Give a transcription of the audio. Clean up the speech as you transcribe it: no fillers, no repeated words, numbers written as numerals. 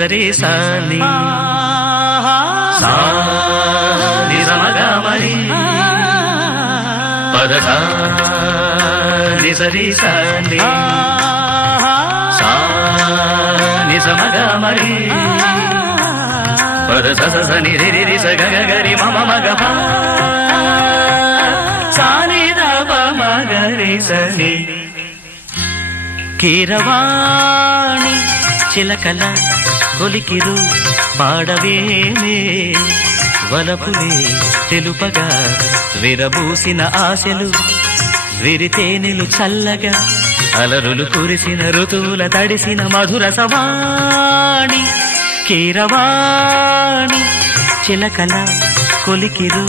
సరి సాని సా ని సమగ మరి పద సా ని సరి సాని సా ని సమగ మరి పద స స ని రి రి రి స గ గ గ రి మ మ మ గ ప సా ని ద ప మ గ రి స ని కీరవాణి చిలకల కొలికిరు పాడవేమే వలపులే తెలుపగా విరబూసిన ఆశలు విరితేనెలు చల్లగా అలరులు కురిసిన ఋతువుల తడిసిన మధుర సవాణి కీరవాణి చిలకల కొలికిరు